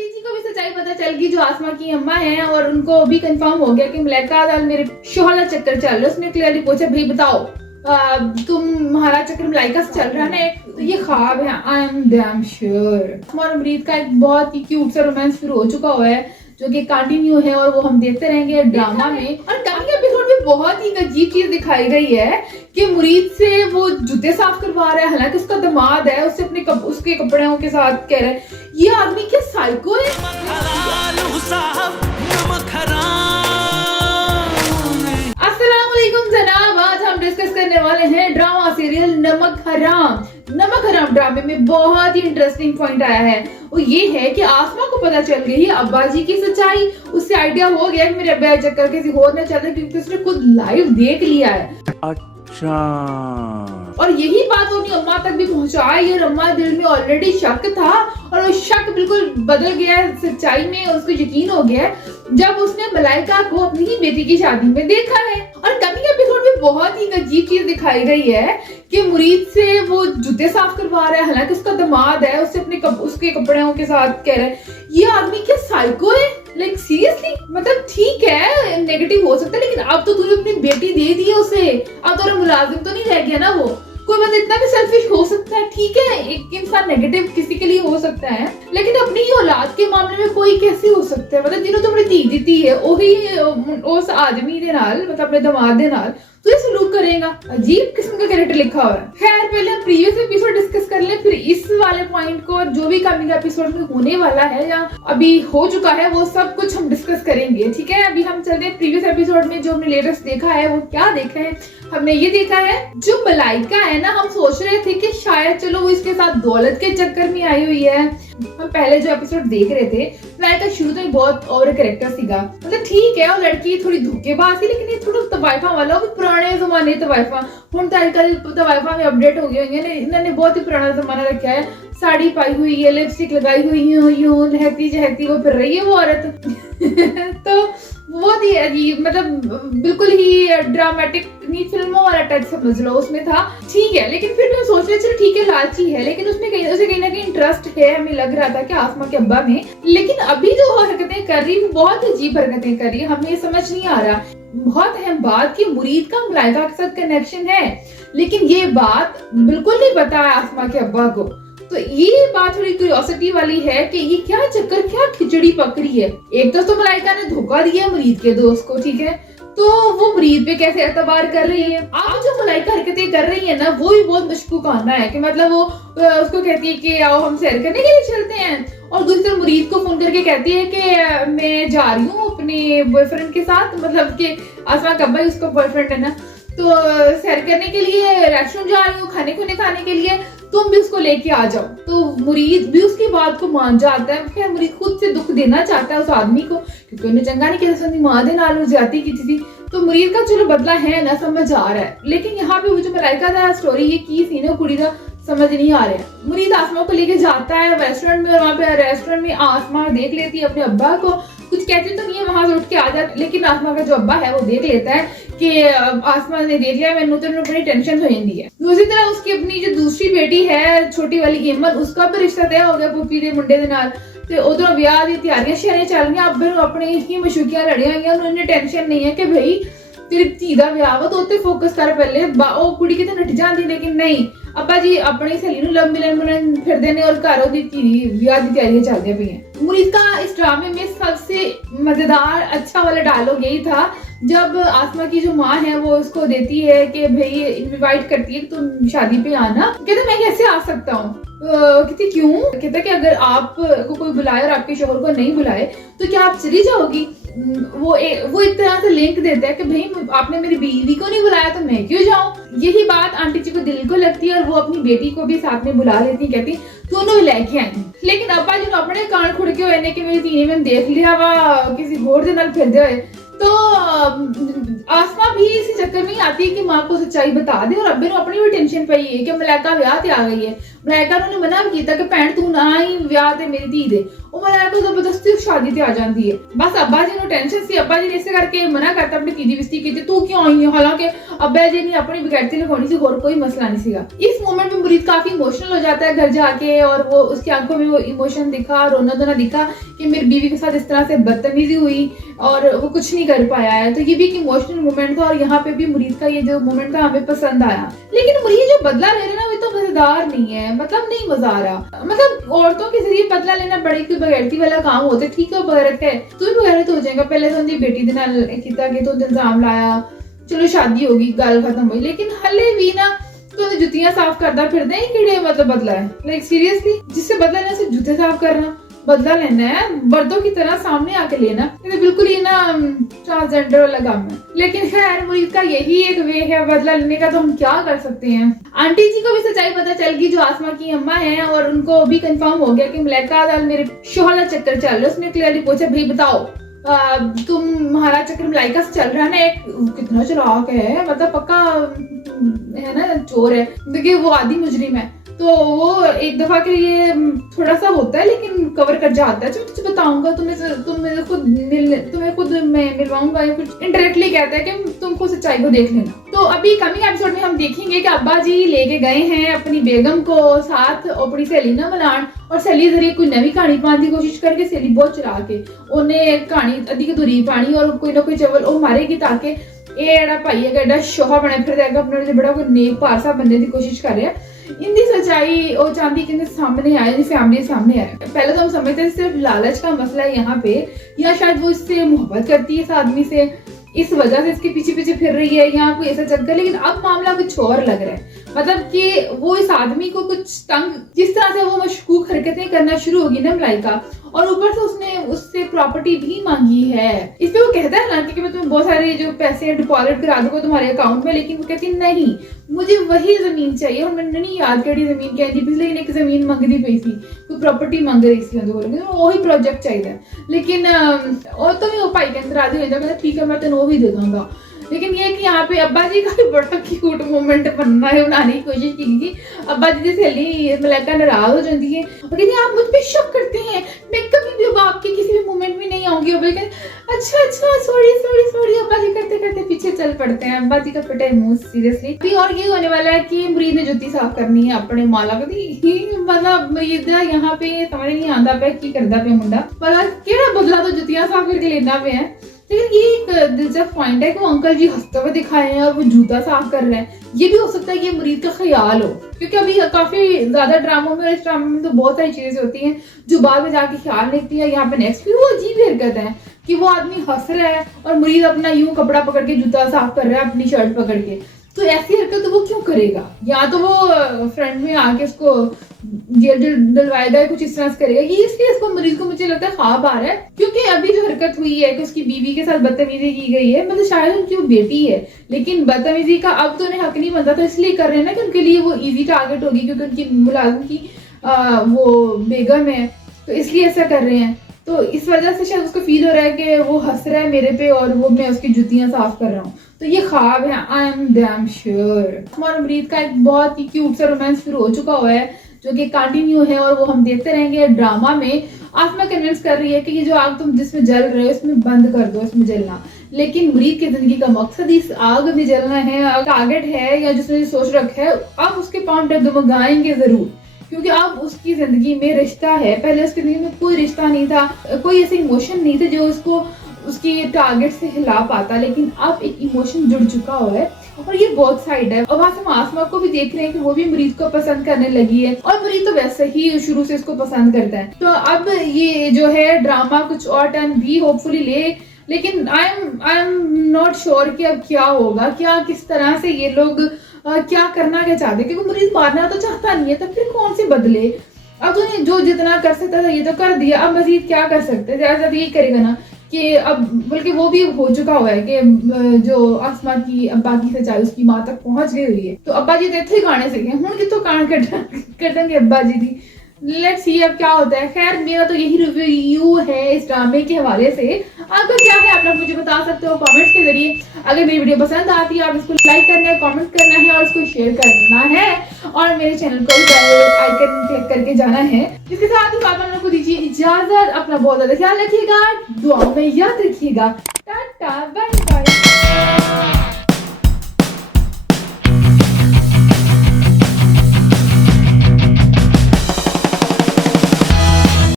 Aunty जी को भी सच्चाई पता चल गई जो आसमा की अम्मा है, और उनको भी कंफर्म हो गया कि मलाइका दाल मेरे शोहर का चक्कर चल रहा है। उसने क्लियरली पूछा, भाई बताओ तुम्हारा चक्कर मलाइका से चल रहा है ना, तो ये ख्वाब है। आई एम डैम श्योर हमारा अमरीत का एक बहुत ही क्यूट सा रोमांस शुरू हो चुका हुआ है, जो कि कंटिन्यू है और वो हम देखते रहेंगे ड्रामा में। और कल के एपिसोड में बहुत ही अजीब चीज दिखाई गई है कि मुरीद से वो जूते साफ करवा रहा है, हालांकि उसका दामाद है, उससे अपने उसके कपड़ों के साथ कह रहा है। ये आदमी क्या साइको है। अस्सलामुअलैकुम जनाब, आज हम डिस्कस करने वाले हैं ड्रामा सीरियल नमक हराम। नमक हराम ड्रामे में बहुत ही इंटरेस्टिंग पॉइंट आया है, वो ये है कि आसमा को पता चल गई है अब्बा जी की सच्चाई। उससे आइडिया हो गया कि मेरे अब्बा चक्कर किसी और ने चल रहा है, क्योंकि उसने खुद लाइव देख लिया है। अच्छा, और यही बात उन्हें अम्मा तक भी पहुंचाई, और अम्मा दिल में ऑलरेडी शक था, और वो शक बिल्कुल बदल गया है सच्चाई में। उसको यकीन हो गया जब उसने मलाइका को अपनी ही बेटी की शादी में देखा है। और कमिंग एपिसोड में बहुत ही अजीब चीज दिखाई गई है कि मुरीद से वो जूते साफ करवा रहा है, हालांकि उसका दामाद है, उससे अपने उसके कपड़ों के साथ कह रहा है। ये आदमी क्या साइको है, लाइक सीरियसली। मतलब ठीक है नेगेटिव हो सकता है, लेकिन अब तो तूने अपनी बेटी दे दी है उसे, अब तो मुलाजिम तो नहीं रह गया ना वो। कोई बंदा इतना भी सेल्फिश हो सकता है, ठीक है एक इंसान नेगेटिव किसी के लिए हो सकता है, लेकिन अपनी ही औलाद के मामले में कोई कैसे हो सकता है। मतलब जिन्होंने तुमने धी दी है वही उस आदमी दे नाल, मतलब अपने दामाद दे नाल तो ये सलूक करेगा। अजीब किस्म का कैरेक्टर लिखा हुआ है। खैर पहले हम प्रीवियस एपिसोड डिस्कस कर ले, फिर इस वाले पॉइंट को जो भी कमिंग एपिसोड में होने वाला है या अभी हो चुका है वो सब कुछ हम डिस्कस करेंगे। ठीक है, अभी हम चलते हैं प्रीवियस एपिसोड में। जो हमने लेटेस्ट देखा है वो क्या देखा है, हमने ये देखा है जो मलाइका है ना, हम सोच रहे थे कि शायद चलो वो इसके साथ दौलत के चक्कर में आई हुई है। हम पहले जो एपिसोड देख रहे थे मलाइका शुरू तो बहुत और कैरेक्टर सीगा, मतलब ठीक है वो लड़की थोड़ी धोखेबाज थी, लेकिन ये थोड़ा तवाइफा वाला, वो पुराने जमाने तवाइफा। हुन आजकल तवाइफा में अपडेट हो गए होंगे, इन्होंने बहुत ही पुराना जमाना रखा है। साड़ी पाई हुई है, लिपस्टिक लगाई हुई है, यूं लहती जहती वो फिर रही है वो औरत। तो बहुत ही अजीब, मतलब बिल्कुल ही ड्रामेटिक फिल्मों वाला टच समझ लो उसमें था। ठीक है, लेकिन फिर मैं सोच रही चलो ठीक है लालची है, लेकिन उसमें उसे कहीं ना कहीं इंटरेस्ट है। हमें लग रहा था कि आसमा के अब्बा में, लेकिन अभी जो हरकतें कर रही है बहुत अजीब हरकतें कर रही है, हमें समझ नहीं आ रहा। बहुत अहम बात कि मुरीद का मलाइका के साथ कनेक्शन है, लेकिन ये बात बिल्कुल नहीं पता है आसमा के अब्बा को। तो ये बात थोड़ी क्यूरियोसिटी वाली है कि ये क्या चक्कर, क्या खिचड़ी पकड़ी है। एक तो मलाइका ने धोखा दिया मुरीद के दोस्त को, ठीक है, तो वो मुरीद पे कैसे एतबार कर रही है। अब जो मलाइका हरकतें कर रही है ना, वो भी बहुत मशकूकाना है कि मतलब वो उसको कहती है कि आओ हम सैर करने के लिए चलते हैं, और दूसरी तरफ मुरीद को फोन करके कहती है कि मैं जा रही हूँ अपने बॉयफ्रेंड के साथ, मतलब कि आसमा का भाई उसका बॉयफ्रेंड है ना, तो सैर करने के लिए रेस्टोरेंट जा रही हूँ, खाने के लिए, तुम भी उसको लेके आ जाओ। तो मुरीद भी उसकी बात को मान जाता है। खैर मुरीद खुद से दुख देना चाहता है उस आदमी को, क्योंकि उन्हें चंगा नहीं किया, उसने मां दे नाल ज्यादती की थी, तो मुरीद का चलो बदला है ना, समझ आ रहा है। लेकिन यहाँ पे वो जो मलाइका का स्टोरी ये की थी ना कुड़ी का, समझ नहीं आ रहा है। मुरीद आसमा को लेके जाता है रेस्टोरेंट में, और वहाँ पे रेस्टोरेंट में आसमा देख लेती है अपने अब्बा को, कुछ कहती तो नहीं है, वहां से उठ के आ जाती, लेकिन आसमा का जो अब्बा है वो देख लेता है कि आसमा ने देख लिया, मैंने तो बड़ी टेंशन हो जाती है। दूसरी तरह उसकी अपनी जो दूसरी बेटी है छोटी वाली ईमन, उसका भी रिश्ता तय हो गया पुप्पी के मुंडे दे नाल, ते उधर ब्याह दी तैयारियां शैरियां चल रही, अब्बे नूं अपनी ही मशूकियां लड़ियां हुई, उन्हें टेंशन नहीं है कि भाई तेरी धी दा ब्याह वा तो उत्ते फोकस कर पहले। ओ कुड़ी किते नट जांदी, लेकिन नहीं, अब्बा जी अपनी सहेली नूं लव मिलन फिरदे ने, और घर ओदी धी ब्याह दी तैयारियां चलदियां पईयां। मुरीद का इस ड्रामे में सबसे मजेदार अच्छा वाला डायलॉग यही था जब आसमा की जो माँ है वो उसको देती है कि भाई इनवाइट करती है कि तुम शादी पे आना। कहते मैं कैसे आ सकता हूँ, कहते क्यों, कहता कि अगर आप को कोई बुलाए और आपके शोहर को नहीं बुलाए तो क्या आप चली जाओगी। वो एक तरह से लिंक देता है कि भाई आपने मेरी बीवी को नहीं बुलाया तो मैं क्यों जाऊं। यही बात आंटी जी को दिल को लगती है, और वो अपनी बेटी को भी साथ में बुला लेती, कहती दोनों ही लेके आई। लेकिन अब्बा जी अपने कान खुड़के हुए ने कि मेरी धी ने मैंने देख लिया वा किसी होर दे नाल फिरदे हुए, तो आसमा भी इसी चक्कर में ही आती है कि माँ को सच्चाई बता दे, और अब्बे ने अपनी भी टेंशन पई है कि मलाइका ब्याह ते आ गई है। मलाइका ने मना भी किया कि भैन तू ना ही विआह ते मेरी धी दे, ਉਹ ਮਲਾਇਕਾ ਜ਼ਬਰਦਸਤੀ शादी ਤੇ आ जाती है। बस अब्बा जी ਨੂੰ ਟੈਨਸ਼ਨ ਸੀ, अब्बा जी ने इसे करके मना करता अपनी धी दी विस्ती की तू क्यों आई है, हालांकि अब्बा जी ने अपनी बगैरती लगानी सी और कोई मसला नहीं सीगा। इस मोमेंट में मुरीद काफी इमोशनल हो जाता है घर जाके, और वो उसकी आंखों में वो इमोशन दिखा, रोना धोना दिखा कि मेरी बीवी के साथ इस तरह से बदतमीजी हुई और वो कुछ नहीं कर पाया है। तो ये भी एक इमोशनल मोमेंट था, और यहाँ पे भी मुरीद का ये जो मोमेंट था हमें पसंद आया। लेकिन मुरीद जो बदला ले रहे ना वो तो मजेदार नहीं है, मतलब नहीं मजा आ रहा। मतलब औरतों के जरिए बदला लेना बड़ी कोई बगैरती वाला काम होते, ठीक है बगैरत है तू भी बगैरत हो जाएगा। पहले तो उनकी बेटी दे नाल कीता कि तू इल्जाम लाया, चलो शादी होगी गल खत्म हुई, लेकिन हले भी ना तो जुतियां साफ करता फिरदे ही किड़े मतलब बदला है। लाइक सीरियसली जिससे बदला लेना सिर्फ जूते साफ करना, बदला लेना है बर्दों की तरह सामने आके लेना, ये तो बिल्कुल ही ना ट्रांसजेंडर वाला काम है। लेकिन खैर मुरीद का यही एक वे है बदला लेने का, तो हम क्या कर सकते हैं। आंटी जी को भी सच्चाई पता चल गई जो आसमा की अम्मा है, और उनको भी कंफर्म हो गया कि मलाइका दाल मेरे शोहर का चक्कर चल रहा है। उसने क्लियरली पूछा भाई बताओ तुम्हारा चक्कर मलाइका से चल रहा है ना, एक कितना चालाक है, मतलब पक्का है ना चोर है, देखिए वो आदि मुजरिम है। तो वो एक दफा के लिए थोड़ा सा होता है लेकिन कवर कर जाता है। तुझे बताऊंगा तुम्हें खुद मैं मिलवाऊंगा, या कुछ इनडायरेक्टली कहता है कि तुम खुद सच्चाई को देख लेना। तो अभी कमिंग एपिसोड में हम देखेंगे कि अब्बा जी लेके गए हैं अपनी बेगम को साथ अपनी सहेली ना मनान, और सहेली जरिए कोई नवी कहानी पाने की कोशिश करके सहेली बहुत चला के उन्हें कहानी अद्धी अधूरी पानी और कोई ना कोई चवल वो मारेगी, ताकि ये जेड़ा भाई है एडा शोहा बने फिर अपने बड़ा कोई नेक पारसा बनने की कोशिश कर रहा है। इनकी सच्चाई वो चाहती कि सामने आए, फैमिली सामने आए। पहले तो हम समझते थे सिर्फ लालच का मसला है यहाँ पे, या शायद वो इससे मोहब्बत करती है इस आदमी से, इस वजह से इसके पीछे पीछे फिर रही है, यहाँ कोई ऐसा चक्कर। लेकिन अब मामला कुछ और लग रहा है, मतलब कि वो इस आदमी को कुछ तंग, जिस तरह से वो मशकूक हरकतें करना शुरू होगी ना मलाइका, और ऊपर से उसने उससे प्रॉपर्टी भी मांगी है। इस पे वो कहता है ना कि मैं तुम्हें बहुत सारे जो पैसे डिपॉजिट करा दूंगा तुम्हारे अकाउंट में, लेकिन वो कहती है नहीं मुझे वही जमीन चाहिए। और मैंने नहीं याद करी जमीन क्या थी, लेकिन एक जमीन मंगती पई थी, कोई प्रॉपर्टी मंग रही थी वही प्रोजेक्ट चाहिए। लेकिन और तो भी वो भाई के अंदर राजी हो जाता है, ठीक है मैं तेन वो भी दे दूंगा। लेकिन ये कि यहाँ पे अब्बा जी का भी बड़ा क्यूट मोमेंट बनाने की कोशिश की थी। अब्बा जी की सहेली मलाइका नाराज हो जाती है और कहती है आप मुझ पे शक करते हैं, मैं कभी भी अब आपके किसी भी मोमेंट में नहीं आऊंगी। अब्बा कहते अच्छा सॉरी अब्बा जी करते करते पीछे चल पड़ते हैं। अब्बा जी का फटा है मुंह सीरियसली। अभी और ये होने वाला है कि मुरीद ने जुत्ती साफ करनी है अपने माला की, मतलब मुरीद यहाँ पे समझ नहीं आता पे की करता पे मुंडा, पर केड़ा बदला तो जुतियां साफ करके लेना पे है। लेकिन ये एक दिलचस्प पॉइंट है कि वो अंकल जी हंसते हुए दिखाए हैं और वो जूता साफ कर रहे हैं। ये भी हो सकता है कि मुरीद का ख्याल हो, क्योंकि अभी काफी ज्यादा ड्रामों में, इस ड्रामे में तो बहुत सारी चीजें होती हैं जो बाद में जाके ख्याल निकलती है। यहाँ पे नेक्स्ट भी वो अजीब हरकत है कि वो आदमी हंस रहा है और मुरीद अपना यूं कपड़ा पकड़ के जूता साफ कर रहा है अपनी शर्ट पकड़ के। तो ऐसी हरकत तो वो क्यों करेगा? या तो वो फ्रंट में आके उसको जेल डलवाएगा, कुछ इस तरह से करेगा। ये इसलिए इसको मरीज को मुझे लगता है ख्वाब आ रहा है, क्योंकि अभी जो हरकत हुई है कि उसकी बीवी के साथ बदतमीजी की गई है, मतलब शायद उनकी वो बेटी है, लेकिन बदतमीजी का अब तो उन्हें हक नहीं बनता, तो इसलिए कर रहे हैं ना कि उनके लिए वो इजी टारगेट होगी, क्योंकि उनकी मुलाजिम की वो बेगम है, तो इसलिए ऐसा कर रहे हैं। तो इस वजह से शायद उसको फील हो रहा है कि वो हंस रहा है मेरे पे और वो मैं उसकी जुतियां साफ कर रहा हूँ। तो ये ख्वाब है, आई एम डैम श्योर। हमारा मुरीद का एक बहुत ही क्यूट सा रोमांस शुरू हो चुका हुआ है, जो कि कंटिन्यू है और वो हम देखते रहेंगे ड्रामा में। आसमा कन्विंस कर रही है कि ये जो आग तुम जिसमें जल रहे हो इसमें बंद कर दो, इसमें जलना। लेकिन मुरीद की जिंदगी का मकसद इस आग में जलना है, टारगेट है या जिसने सोच रखा है, अब उसके पांव डगमगाएंगे जरूर, क्योंकि अब उसकी जिंदगी में रिश्ता है। पहले उसकी जिंदगी में कोई रिश्ता नहीं था, कोई ऐसे इमोशन नहीं थे जो उसको उसकी टारगेट से हिला पाता, लेकिन अब एक इमोशन जुड़ चुका हुआ है और ये बहुत साइड है। और वहां से हम आसमा को भी देख रहे हैं कि वो भी मुरीद को पसंद करने लगी है और मुरीद तो वैसे ही शुरू से इसको पसंद करता है। तो अब ये जो है ड्रामा कुछ और टर्न भी होपफुली ले, लेकिन आई एम नॉट श्योर कि अब क्या होगा, क्या किस तरह से ये लोग क्या करना क्या चाहते, क्योंकि मुरीद मारना तो चाहता नहीं है, तो फिर कौन से बदले। अब तो जो जितना कर सकता था ये तो कर दिया, अब मजीद क्या कर सकते थे? ऐसा तो यही करेगा ना कि अब बल्कि वो भी हो चुका हुआ है कि जो आसमा की अब्बा की सच्चाई उसकी माँ तक पहुंच गई हुई है। तो अब्बा जी तो इतने ही गाने सीखे हूँ कि तो कान कर देंगे अब्बा जी दी। लेट्स सी अब क्या होता है। खैर मेरा तो यही रिव्यू है इस ड्रामे के हवाले से। आपका क्या है आप लोग मुझे बता सकते हो कमेंट्स के जरिए। अगर मेरी वीडियो पसंद आती है आप इसको लाइक करना है, कमेंट करना है और इसको शेयर करना है और मेरे चैनल को बेल आइकन क्लिक करके जाना है। इसके साथ ही आप लोगों को दीजिए इजाजत, अपना बहुत ज्यादा ख्याल रखिएगा, दुआओं में याद रखिएगा। Tata bye bye.